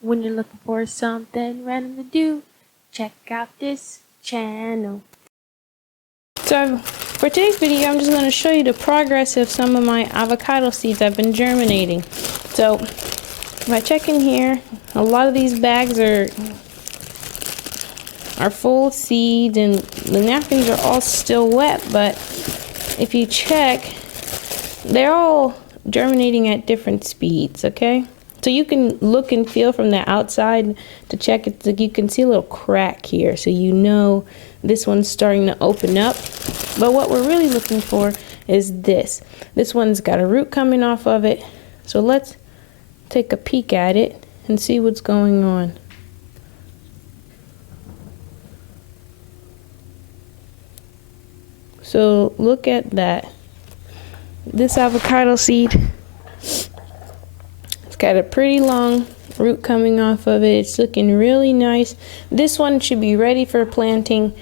When you're looking for something random to do, check out this channel. So for today's video, I'm just going to show you the progress of some of my avocado seeds I've been germinating. So if I check in here, a lot of these bags are full of seeds and the napkins are all still wet, but if you check, they're all germinating at different speeds, okay? So you can look and feel from the outside to check it. You can see a little crack here, so you know this one's starting to open up. But what we're really looking for is this. This one's got a root coming off of it. So let's take a peek at it and see what's going on. So look at that. This avocado seed, it's got a pretty long root coming off of it. It's looking really nice. This one should be ready for planting.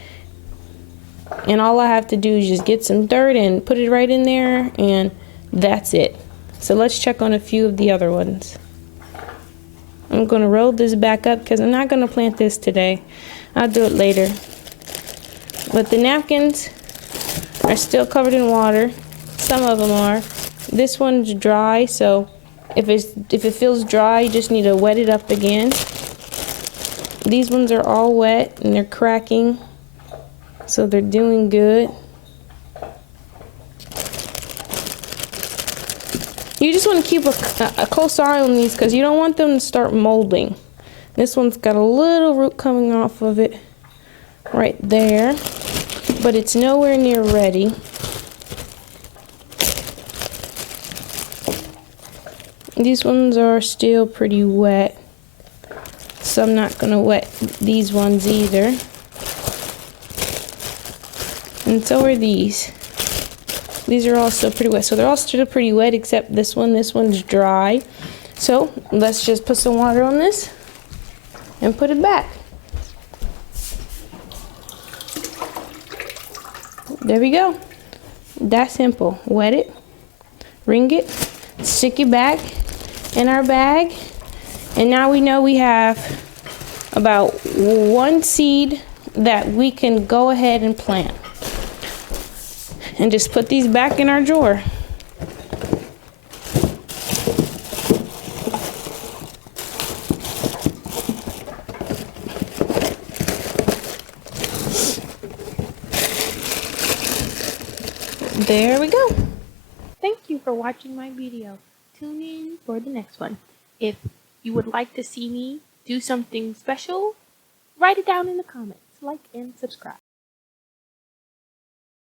And all I have to do is just get some dirt and put it right in there, and that's it. So let's check on a few of the other ones. I'm going to roll this back up because I'm not going to plant this today. I'll do it later. But the napkins are still covered in water. Some of them are. This one's dry, so if it feels dry, you just need to wet it up again. These ones are all wet and they're cracking, so they're doing good. You just want to keep a close eye on these because you don't want them to start molding. This one's got a little root coming off of it right there, but it's nowhere near ready. These ones are still pretty wet, so I'm not going to wet these ones either. And so are these. These are also pretty wet, so they're all still pretty wet except this one. This one's dry. So let's just put some water on this and put it back. There we go. That simple. Wet it, wring it, stick it back in our bag, and now we know we have about one seed that we can go ahead and plant. And just put these back in our drawer. There we go. Thank you for watching my video. Tune in for the next one. If you would like to see me do something special, write it down in the comments. Like and subscribe.